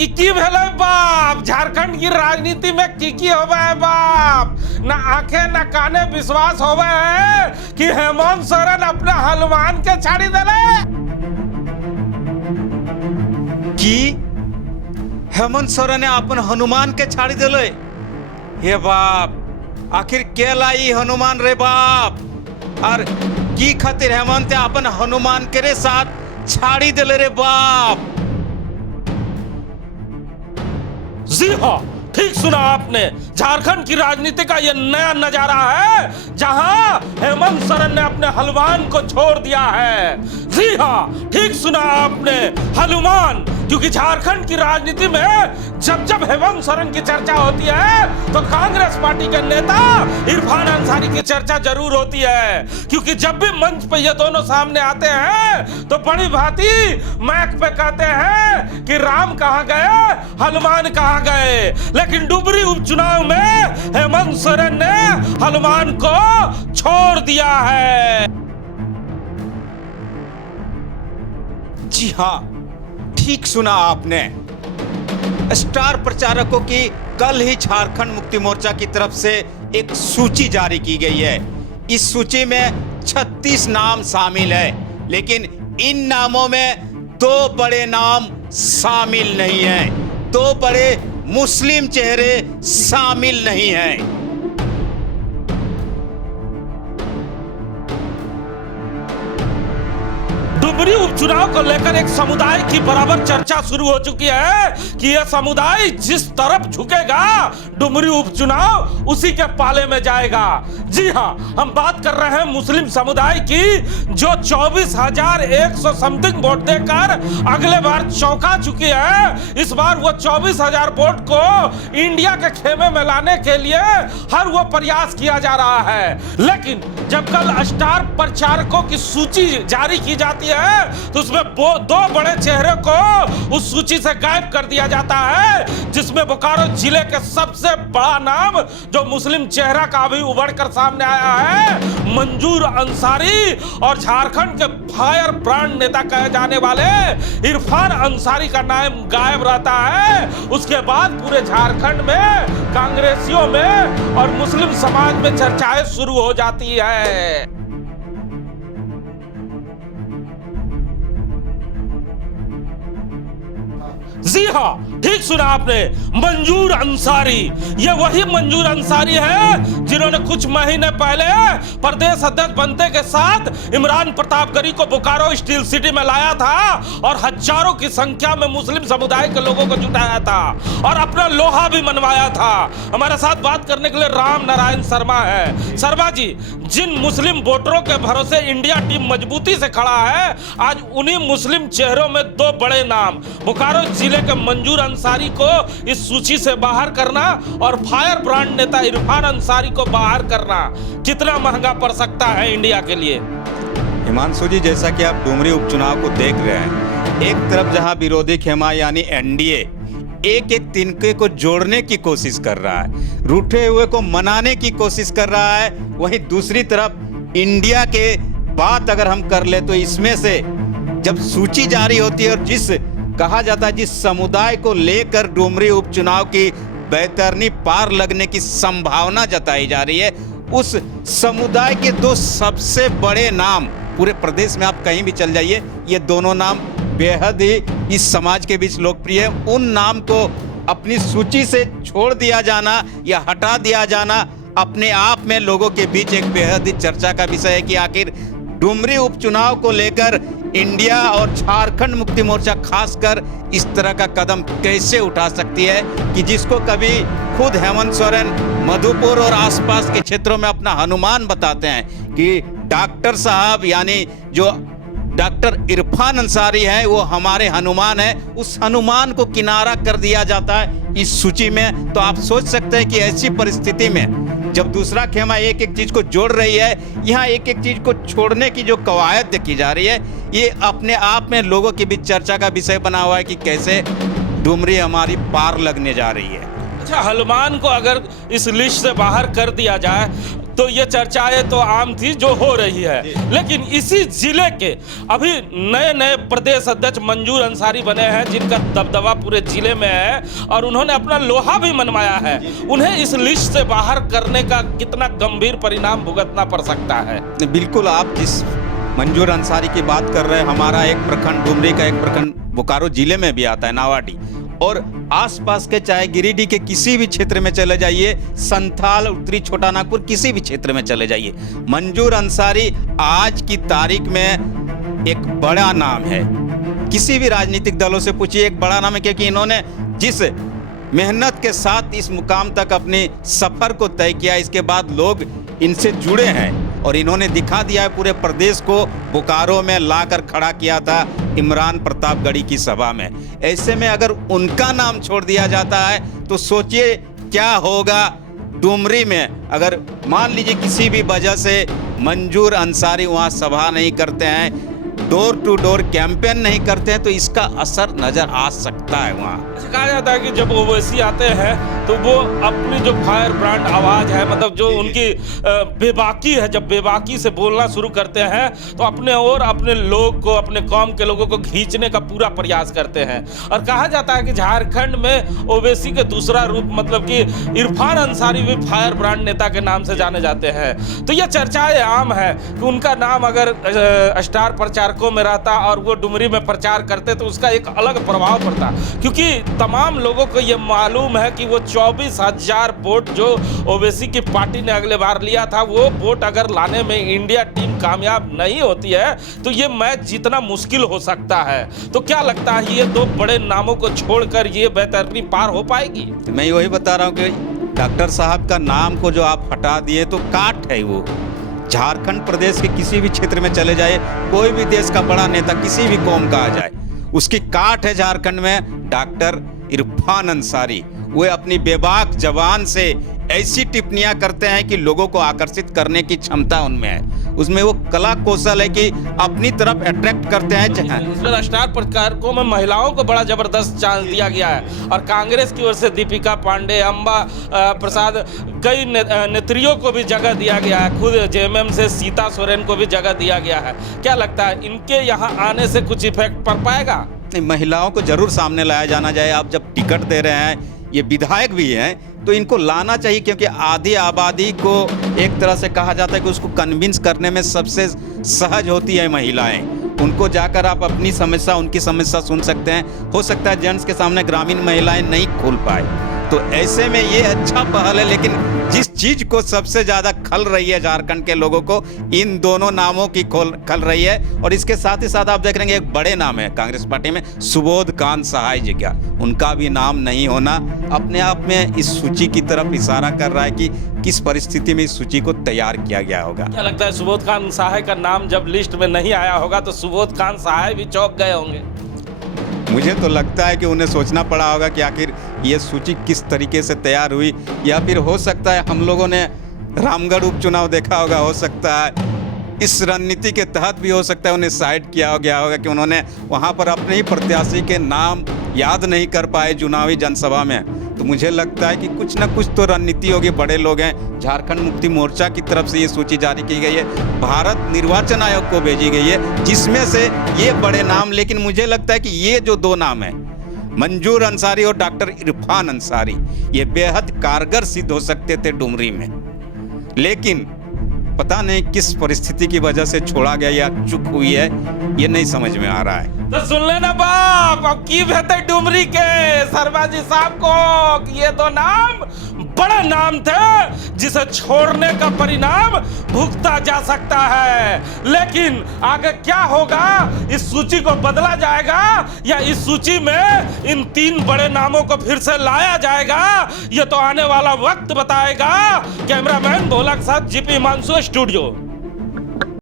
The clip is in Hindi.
इकी भेले बाप। झारखंड की राजनीति में की होवे है बाप। ना आंखें ना काने विश्वास होवे है कि हेमंत सोरेन अपने हनुमान के छाड़ी देले। कि हेमंत सोरेन अपन हनुमान के छाड़ी दिले। हे बाप, आखिर के लाई हनुमान रे बाप, और की खातिर हेमंत अपन हनुमान के साथ छाड़ी दिले रे बाप। जी हाँ, ठीक सुना आपने। झारखंड की राजनीति का यह नया नजारा है जहां हेमंत सोरेन ने अपने हनुमान को छोड़ दिया है। जी हाँ, ठीक सुना आपने, हनुमान। क्योंकि झारखंड की राजनीति में जब जब हेमंत सोरेन की चर्चा होती है तो कांग्रेस पार्टी के नेता इरफान अंसारी की चर्चा जरूर होती है। क्योंकि जब भी मंच पे ये दोनों सामने आते हैं तो बड़ी भांति माइक पे कहते हैं कि राम कहां गए, हनुमान कहां गए। लेकिन डुबरी उपचुनाव में हेमंत सोरेन ने हनुमान को छोड़ दिया है। जी हाँ, ठीक सुना आपने। स्टार प्रचारकों की कल ही झारखंड मुक्ति मोर्चा की तरफ से एक सूची जारी की गई है। इस सूची में 36 नाम शामिल है, लेकिन इन नामों में 2 बड़े नाम शामिल नहीं हैं। 2 बड़े मुस्लिम चेहरे शामिल नहीं हैं। डुबरी उपचुनाव को लेकर एक समुदाय की बराबर चर्चा शुरू हो चुकी है कि यह समुदाय जिस तरफ झुकेगा डुबरी उपचुनाव उसी के पाले में जाएगा। जी हाँ, हम बात कर रहे हैं मुस्लिम समुदाय की, जो 24,100 समथिंग वोट देकर अगले बार चौंका चुकी है। इस बार वो 24,000 वोट को इंडिया के खेमे में लाने के लिए हर वो प्रयास किया जा रहा है। लेकिन जब कल स्टार प्रचारकों की सूची जारी की जाती है तो उसमें 2 बड़े चेहरे को उस सूची से गायब कर दिया जाता है, जिसमें बोकारो जिले के सबसे बड़ा नाम जो मुस्लिम चेहरा का अभी उभर कर सामने आया है, मंजूर अंसारी, और झारखंड के फायर ब्रांड नेता कहे जाने वाले इरफान अंसारी का नाम गायब रहता है। उसके बाद पूरे झारखंड में कांग्रेसियों में और मुस्लिम समाज में चर्चाएं शुरू हो जाती है। जी हाँ, ठीक सुना आपने, मंजूर अंसारी। ये वही मंजूर अंसारी है जिन्होंने कुछ महीने पहले प्रदेश अध्यक्ष बनते के साथ इमरान प्रतापगढ़ी को बोकारो स्टील सिटी में लाया था और हजारों की संख्या में मुस्लिम समुदाय के लोगों को जुटाया था और अपना लोहा भी मनवाया था। हमारे साथ बात करने के लिए राम नारायण शर्मा है। शर्मा जी, जिन मुस्लिम वोटरों के भरोसे इंडिया टीम मजबूती से खड़ा है, आज उन्हीं मुस्लिम चेहरों में 2 बड़े नाम, बोकारो जिले के मंजूर अंसारी को इस सूची से बाहर करना और फायर ब्रांड नेता इरफान अंसारी को बाहर करना कितना महंगा पड़ सकता है इंडिया के लिए? हिमांशु जी, जैसा कि आप डुमरी उपचुनाव को देख रहे हैं, एक तरफ जहां विरोधी खेमा यानी एनडीए एक तिनके को जोड़ने की कोशिश कर रहा है, रूठे हुए को मनाने की कोशिश कर रहा है, वहीं दूसरी तरफ इंडिया के बात अगर हम कर ले तो इसमें से जब सूची जारी होती है और जिस कहा जाता है जिस समुदाय को लेकर डुमरी उपचुनाव की बैतरनी पार लगने की संभावना जताई जा रही है, उस समुदाय के 2 सबसे बड़े नाम पूरे प्रदेश में आप कहीं भी चल जाइए, ये दोनों नाम बेहद ही इस समाज के बीच लोकप्रिय है। उन नाम को अपनी सूची से छोड़ दिया जाना या हटा दिया जाना अपने आप में लोगों के बीच एक बेहद ही चर्चा का विषय है कि आखिर डुमरी उपचुनाव को लेकर इंडिया और झारखंड मुक्ति मोर्चा खासकर इस तरह का कदम कैसे उठा सकती है कि जिसको कभी खुद हेमंत सोरेन मधुपुर और आसपास के क्षेत्रों में अपना हनुमान बताते हैं कि डॉक्टर साहब यानी जो डॉक्टर इरफान अंसारी है वो हमारे हनुमान है, उस हनुमान को किनारा कर दिया जाता है इस सूची में। तो आप सोच सकते हैं कि ऐसी परिस्थिति में जब दूसरा खेमा एक एक चीज को जोड़ रही है, यहाँ एक एक चीज को छोड़ने की जो कवायद देखी जा रही है, ये अपने आप में लोगों के बीच चर्चा का विषय बना हुआ है कि कैसे डुमरी हमारी पार लगने जा रही है। अच्छा, हनुमान को अगर इस लिस्ट से बाहर कर दिया जाए तो ये चर्चाएं तो आम थी जो हो रही है। लेकिन इसी जिले के अभी नए नए प्रदेश अध्यक्ष मंजूर अंसारी बने हैं, जिनका दबदबा पूरे जिले में है और उन्होंने अपना लोहा भी मनवाया है। उन्हें इस लिस्ट से बाहर करने का कितना गंभीर परिणाम भुगतना पड़ सकता है? बिल्कुल, आप जिस मंजूर अंसारी की बात कर रहे हैं, हमारा एक प्रखंड डुमरी का एक प्रखंड बोकारो जिले में भी आता है, नावाडी, और आसपास के चाहे गिरिडीह के किसी भी क्षेत्र में चले जाइए, संथाल, उत्तरी छोटा नागपुर, किसी भी क्षेत्र में चले जाइए, मंजूर अंसारी आज की तारीख में एक बड़ा नाम है। किसी भी राजनीतिक दलों से पूछिए, एक बड़ा नाम है, क्योंकि इन्होंने जिस मेहनत के साथ इस मुकाम तक अपने सफर को तय किया, इसके बाद लोग इनसे जुड़े हैं और इन्होंने दिखा दिया है पूरे प्रदेश को। बोकारो में लाकर खड़ा किया था इमरान प्रतापगढ़ी की सभा में। ऐसे में अगर उनका नाम छोड़ दिया जाता है तो सोचिए क्या होगा डुमरी में। अगर मान लीजिए किसी भी वजह से मंजूर अंसारी वहाँ सभा नहीं करते हैं, डोर टू डोर कैंपेन नहीं करते हैं, तो इसका असर नजर आ सकता है वहाँ। कहा जाता है कि जब ओवैसी आते हैं तो वो अपनी जो फायर ब्रांड आवाज है, मतलब जो उनकी बेबाकी है, जब बेबाकी से बोलना शुरू करते हैं तो अपने और अपने लोग को, अपने कौम के लोगों को खींचने का पूरा प्रयास करते हैं। और कहा जाता है कि झारखंड में ओवैसी के दूसरा रूप मतलब कि इरफान अंसारी भी फायर ब्रांड नेता के नाम से जाने जाते हैं। तो यह चर्चाएं आम है कि उनका नाम अगर स्टार प्रचारकों में रहता और वो डुमरी में प्रचार करते तो उसका एक अलग प्रभाव पड़ता, क्योंकि तमाम लोगों को ये मालूम है कि वो 24,000 वोट जो ओवैसी की पार्टी ने अगले बार लिया था, वो वोट अगर लाने में इंडिया टीम कामयाब नहीं होती है तो ये मैच जीतना मुश्किल हो सकता है। तो क्या लगता है ये दो बड़े नामों को छोड़कर ये बेहतरीन पार हो पाएगी? मैं वही बता रहा हूँ कि डॉक्टर साहब का नाम को जो आप हटा दिए तो काट है वो। झारखंड प्रदेश के किसी भी क्षेत्र में चले जाए, कोई भी देश का बड़ा नेता किसी भी कौम का आ जाए, उसकी काट है झारखंड में डॉक्टर इरफान अंसारी। वे अपनी बेबाक जबान से ऐसी टिप्पणियां करते हैं कि लोगों को आकर्षित करने की क्षमता उनमें है, उसमें वो कला कौशल है कि अपनी तरफ अट्रैक्ट करते हैं। इसमें स्टार प्रचारकों में महिलाओं को बड़ा जबरदस्त चांस दिया गया है और कांग्रेस की ओर से दीपिका पांडे, अंबा प्रसाद, कई नेत्रियों को भी जगह दिया गया है। खुद जेएमएम से सीता सोरेन को भी जगह दिया गया है। क्या लगता है इनके यहाँ आने से कुछ इफेक्ट पड़ पाएगा? नहीं, महिलाओं को जरूर सामने लाया जाना चाहिए। आप जब टिकट दे रहे हैं, ये विधायक भी हैं, तो इनको लाना चाहिए, क्योंकि आधी आबादी को एक तरह से कहा जाता है कि उसको कन्विंस करने में सबसे सहज होती है महिलाएं। उनको जाकर आप अपनी समस्या, उनकी समस्या सुन सकते हैं। हो सकता है जेंट्स के सामने ग्रामीण महिलाएं नहीं खोल पाए, तो ऐसे में ये अच्छा पहल है। लेकिन जिस चीज को सबसे ज्यादा खल रही है झारखंड के लोगों को, इन दोनों नामों की खल रही है। और इसके साथ ही साथ आप देख रहे हैं एक बड़े नाम है कांग्रेस पार्टी में, सुबोध कांत सहाय जी का, उनका भी नाम नहीं होना अपने आप में इस सूची की तरफ इशारा कर रहा है कि किस परिस्थिति में इस सूची को तैयार किया गया होगा। क्या लगता है सुबोध कांत सहाय का नाम जब लिस्ट में नहीं आया होगा तो सुबोध कांत सहाय भी चौंक गए होंगे? मुझे तो लगता है कि उन्हें सोचना पड़ा होगा कि आखिर ये सूची किस तरीके से तैयार हुई, या फिर हो सकता है हम लोगों ने रामगढ़ उपचुनाव देखा होगा, हो सकता है इस रणनीति के तहत भी हो सकता है उन्हें साइड किया गया होगा कि उन्होंने वहाँ पर अपने ही प्रत्याशी के नाम याद नहीं कर पाए चुनावी जनसभा में। तो मुझे लगता है कि कुछ ना कुछ तो रणनीति होगी। बड़े लोग हैं, झारखंड मुक्ति मोर्चा की तरफ से ये सूची जारी की गई है, भारत निर्वाचन आयोग को भेजी गई है, जिसमें से ये बड़े नाम, लेकिन मुझे लगता है कि ये जो दो नाम है, मंजूर अंसारी और डॉक्टर इरफान अंसारी, ये बेहद कारगर सिद्ध हो सकते थे डुमरी में। लेकिन पता नहीं किस परिस्थिति की वजह से छोड़ा गया या चूक हुई है, ये नहीं समझ में आ रहा है। तो सुन लेना बाप, अब की बेहतर डुमरी के शर्मा जी साहब को कि ये दो नाम बड़ा नाम थे जिसे छोड़ने का परिणाम भुगता जा सकता है। लेकिन आगे क्या होगा, इस सूची को बदला जाएगा या इस सूची में इन तीन बड़े नामों को फिर से लाया जाएगा, ये तो आने वाला वक्त बताएगा। कैमरामैन भोला के साथ जीपी हिमांशु, स्टूडियो।